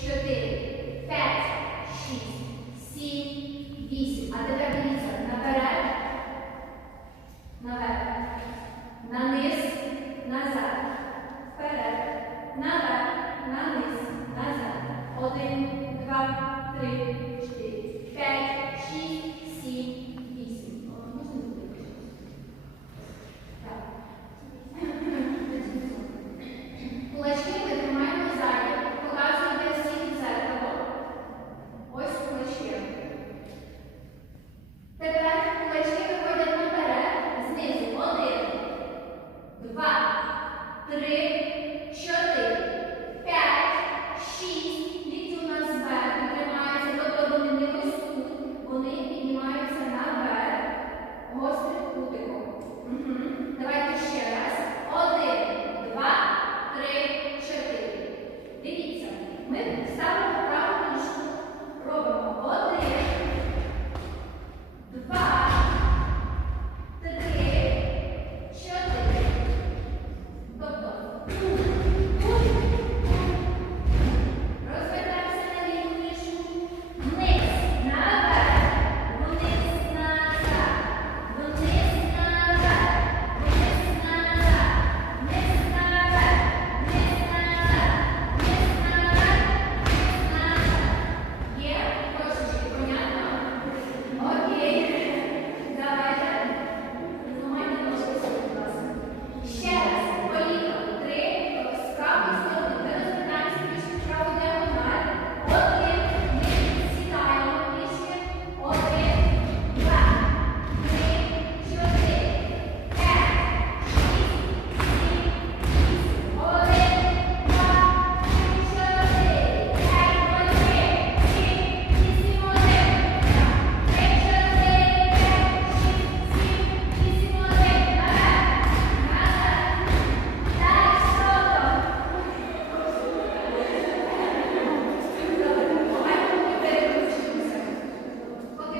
4, 5, 6, 7, 8. А тепер дивіться наперед, наверх, на назад, вперед, наверх, на назад. Один, два, три. Три,